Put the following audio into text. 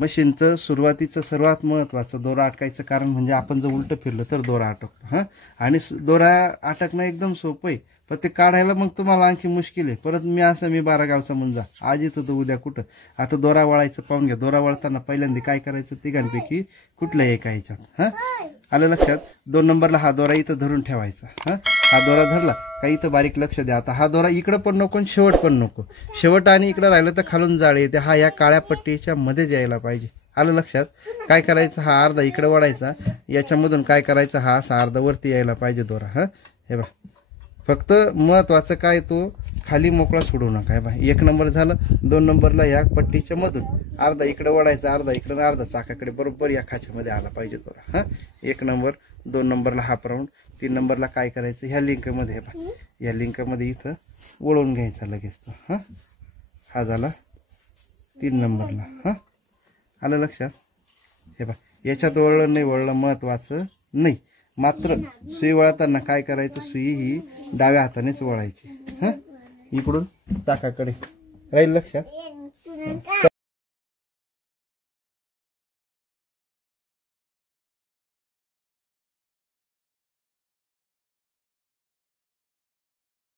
मशीनचं सुरुवातीचं सर्वात महत्त्वाचं दोरा अटकायचं कारण म्हणजे आपण जर उलटं फिरलं तर दोरा अटकतो हां. आणि दोरा अटकणं एकदम सोपं आहे, पण ते काढायला मग तुम्हाला आणखी मुश्किल आहे. परत मी 12 गावचा मुंजा, आज इथं तर उद्या कुठं. आता दोरा वळायचं पाहून घ्या. दोरा वळताना पहिल्यांदा काय करायचं, तिघांपैकी कुठल्याही एका ह्याच्यात हां. आलं लक्षात. 2 नंबरला हा दोरा इथं धरून ठेवायचा हां. हा दोरा धरला का इथं बारीक लक्ष द्या. आता हा दोरा इकडं पण नको आणि शेवट पण नको. शेवट आणि इकडं राहिलं तर खालून जाळे येते. हा या काळ्या पट्टीच्या मध्येच यायला पाहिजे. आलं लक्षात. काय करायचं, हा अर्धा इकडे वळायचा, याच्यामधून काय करायचं, हा असा अर्धा वरती यायला पाहिजे दोरा हां. हे बा, फक्त महत्वाचं काय, तो खाली मोकळा सोडू नका. हे बा, 1 नंबर झालं. 2 नंबरला या पट्टीच्या मधून अर्धा इकडे वळायचा, अर्धा इकडे, अर्धा चाकाकडे बरोबर या खाच्यामध्ये आला पाहिजे दोरा हां. 1 नंबर. 2 नंबरला हाफ राऊंड. 3 नंबरला काय करायचं, ह्या लिंकमध्ये, हे बा या लिंकमध्ये इथं वळून घ्यायचा लगेच तो हां. हा झाला 3 नंबरला हां. आलं लक्षात. हे बा, याच्यात वळलं नाही वळलं महत्वाचं नाही. मात्र सुई वळताना काय करायचं, सुई ही डाव्या हातानेच वळायची हां. इकडून चाकाकडे राहील लक्षात.